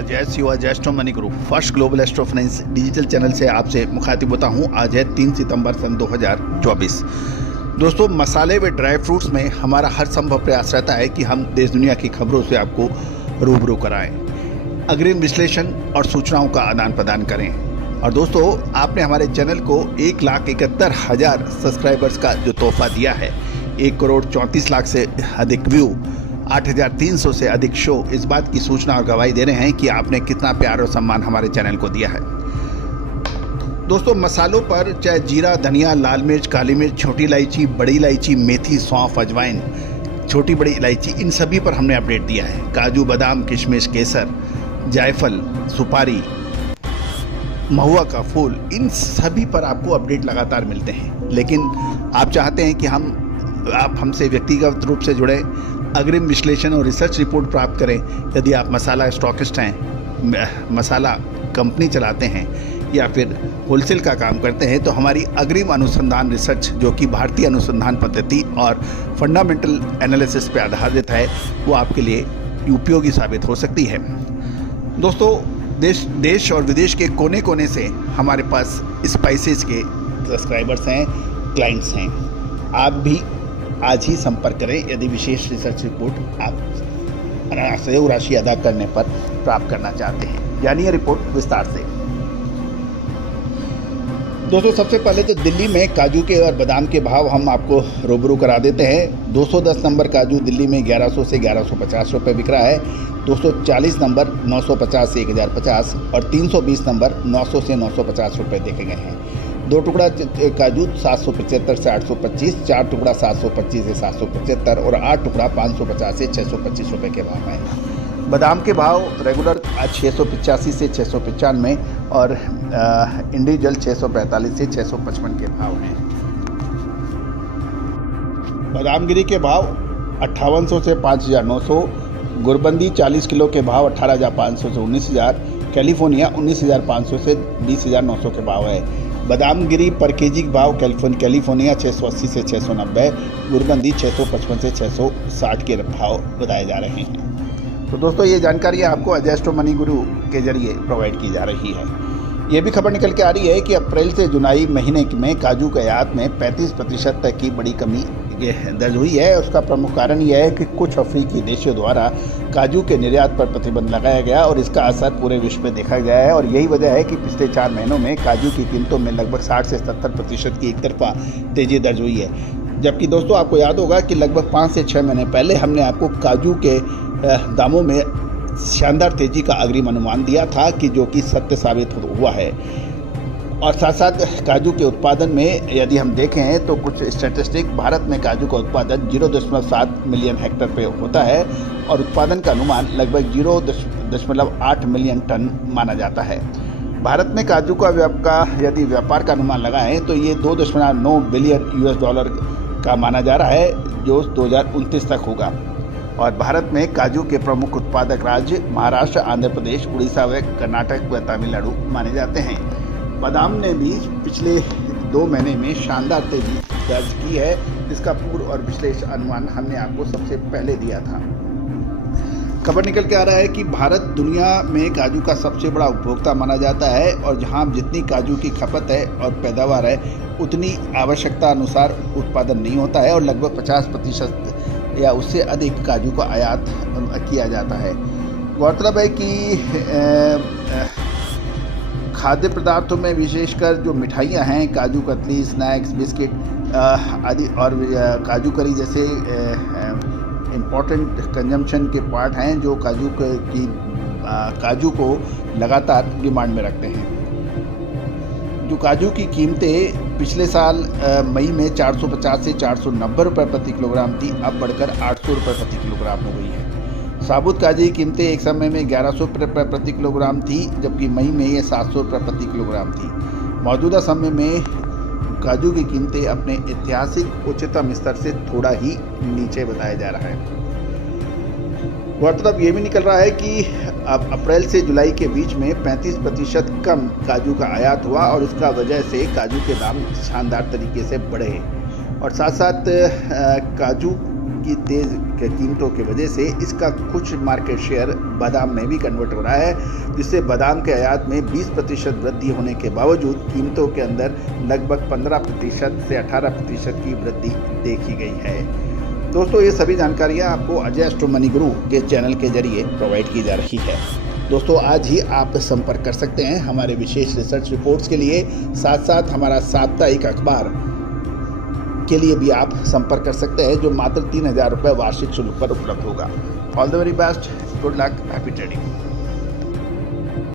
जय शिवा जय astro money गुरु first global astro finance digital channel से आपसे मुखातिब होता हूं। आज है 3 सितंबर सन 2024। दोस्तों, मसाले व ड्राई फ्रूट्स में हमारा हर संभव प्रयास रहता है कि हम देश दुनिया की खबरों से आपको रूबरू कराएं, अग्रिम विश्लेषण और सूचनाओं का आदान प्रदान करें। और दोस्तों, आपने हमारे चैनल को 1,71,000 सब्सक्राइबर्स का जो तोहफा दिया है, 1,34,00,000 से अधिक व्यू, 8,300 से अधिक शो, इस बात की सूचना और गवाही दे रहे हैं कि आपने कितना प्यार और सम्मान हमारे चैनल को दिया है। दोस्तों, मसालों पर चाहे जीरा, धनिया, लाल मिर्च, काली मिर्च, छोटी इलायची, बड़ी इलायची, मेथी, सौंफ, अजवाइन, छोटी बड़ी इलायची, इन सभी पर हमने अपडेट दिया है। काजू, बादाम, किशमिश, केसर, जायफल, सुपारी, महुआ का फूल, इन सभी पर आपको अपडेट लगातार मिलते हैं। लेकिन आप चाहते हैं कि आप हमसे व्यक्तिगत रूप से जुड़े, अग्रिम विश्लेषण और रिसर्च रिपोर्ट प्राप्त करें। यदि आप मसाला स्टॉकिस्ट हैं, मसाला कंपनी चलाते हैं या फिर होलसेल का काम करते हैं, तो हमारी अग्रिम अनुसंधान रिसर्च, जो कि भारतीय अनुसंधान पद्धति और फंडामेंटल एनालिसिस पर आधारित है, वो आपके लिए उपयोगी साबित हो सकती है। दोस्तों, देश और विदेश के कोने कोने से हमारे पास स्पाइसेस के सब्सक्राइबर्स हैं, क्लाइंट्स हैं। आप भी आज ही संपर्क करें यदि विशेष रिसर्च रिपोर्ट आप सहयोग राशि अदा करने पर प्राप्त करना चाहते हैं। जानिए रिपोर्ट विस्तार से। दोस्तों, सबसे पहले तो दिल्ली में काजू के और बादाम के भाव हम आपको रूबरू करा देते हैं। 210 नंबर काजू दिल्ली में 1100 से 1150 रुपये बिक रहा है। 240 नंबर 950 से 1050 और 320 नंबर 900 से 950 रुपये देखे गए हैं। 2 टुकड़ा काजू 775 से 825, 4 टुकड़ा 725 से 775 और 8 टुकड़ा 550 से 625 रुपये के भाव हैं। बादाम के भाव रेगुलर आज 685 से 695 और इंडिविजुअल 645 से 655 के भाव हैं। बादामगिरी के भाव 5800 से 5900, गुरबंदी 40 किलो के भाव 18,500 से 19,000, कैलिफोर्निया 19,500 से 20,900 के भाव है। बादामगिरी पर केजी के भाव कैलिफोर्निया 680 से 690, गुरबंदी 655 से 660 के भाव बताए जा रहे हैं। तो दोस्तों, ये जानकारी आपको अजय एस्ट्रो मनी गुरु के जरिए प्रोवाइड की जा रही है। ये भी खबर निकल के आ रही है कि अप्रैल से जुलाई महीने में काजू के आयात में 35% तक की बड़ी कमी दर्ज हुई है। उसका प्रमुख कारण यह है कि कुछ अफ्रीकी देशों द्वारा काजू के निर्यात पर प्रतिबंध लगाया गया और इसका असर पूरे विश्व में देखा गया है। और यही वजह है कि पिछले 4 महीनों में काजू की कीमतों में लगभग 60 से 70% की एक तरफा तेजी दर्ज हुई है। जबकि दोस्तों, आपको याद होगा कि लगभग 5 से 6 महीने पहले हमने आपको काजू के दामों में शानदार तेजी का अग्रिम अनुमान दिया था, कि जो कि सत्य साबित हुआ है। और साथ साथ काजू के उत्पादन में यदि हम देखें तो कुछ स्टैटिस्टिक, भारत में काजू का उत्पादन 0.7 मिलियन हेक्टेयर पे होता है और उत्पादन का अनुमान लगभग 0.8 मिलियन टन माना जाता है। भारत में काजू का यदि व्यापार का अनुमान लगाएं तो ये 2.9 बिलियन US$ का माना जा रहा है, जो 2029 तक होगा। और भारत में काजू के प्रमुख उत्पादक राज्य महाराष्ट्र, आंध्र प्रदेश, उड़ीसा व कर्नाटक व तमिलनाडु माने जाते हैं। बादाम ने भी पिछले 2 महीने में शानदार तेजी दर्ज की है, जिसका पूर्व और विश्लेषण अनुमान हमने आपको सबसे पहले दिया था। खबर निकल के आ रहा है कि भारत दुनिया में काजू का सबसे बड़ा उपभोक्ता माना जाता है और जहां जितनी काजू की खपत है और पैदावार है, उतनी आवश्यकता अनुसार उत्पादन नहीं होता है और लगभग 50% या उससे अधिक काजू का आयात किया जाता है। गौरतलब है कि खाद्य पदार्थों में विशेषकर जो मिठाइयाँ हैं, काजू कतली, स्नैक्स, बिस्किट आदि और काजू करी जैसे इम्पॉर्टेंट कंजम्पशन के पार्ट हैं, जो काजू को लगातार डिमांड में रखते हैं। जो काजू की कीमतें पिछले साल मई में 450 से 490 रुपये प्रति किलोग्राम थी, अब बढ़कर 800 रुपये प्रति किलोग्राम हो गई है। साबुत काजू की कीमतें एक समय में 1100 रुपये प्रति किलोग्राम थी, जबकि मई में ये 700 रुपये प्रति किलोग्राम थी। मौजूदा समय में काजू की कीमतें अपने ऐतिहासिक उच्चतम स्तर से थोड़ा ही नीचे बताया जा रहा है। गौरतलब ये भी निकल रहा है कि अब अप्रैल से जुलाई के बीच में 35% कम काजू का आयात हुआ और इसका वजह से काजू के दाम शानदार तरीके से बढ़े। और साथ साथ काजू की तेज़ कीमतों की वजह से इसका कुछ मार्केट शेयर बादाम में भी कन्वर्ट हो रहा है, जिससे बादाम के आयात में 20% वृद्धि होने के बावजूद कीमतों के अंदर लगभग 15% से 18% की वृद्धि देखी गई है। दोस्तों, ये सभी जानकारियाँ आपको अजय एस्ट्रो मनी गुरु के चैनल के जरिए प्रोवाइड की जा रही है। दोस्तों, आज ही आप संपर्क कर सकते हैं हमारे विशेष रिसर्च रिपोर्ट्स के लिए, साथ साथ हमारा साप्ताहिक अखबार के लिए भी आप संपर्क कर सकते हैं, जो मात्र 3000 रुपये वार्षिक शुल्क पर उपलब्ध होगा। All the very best, good luck, happy trading.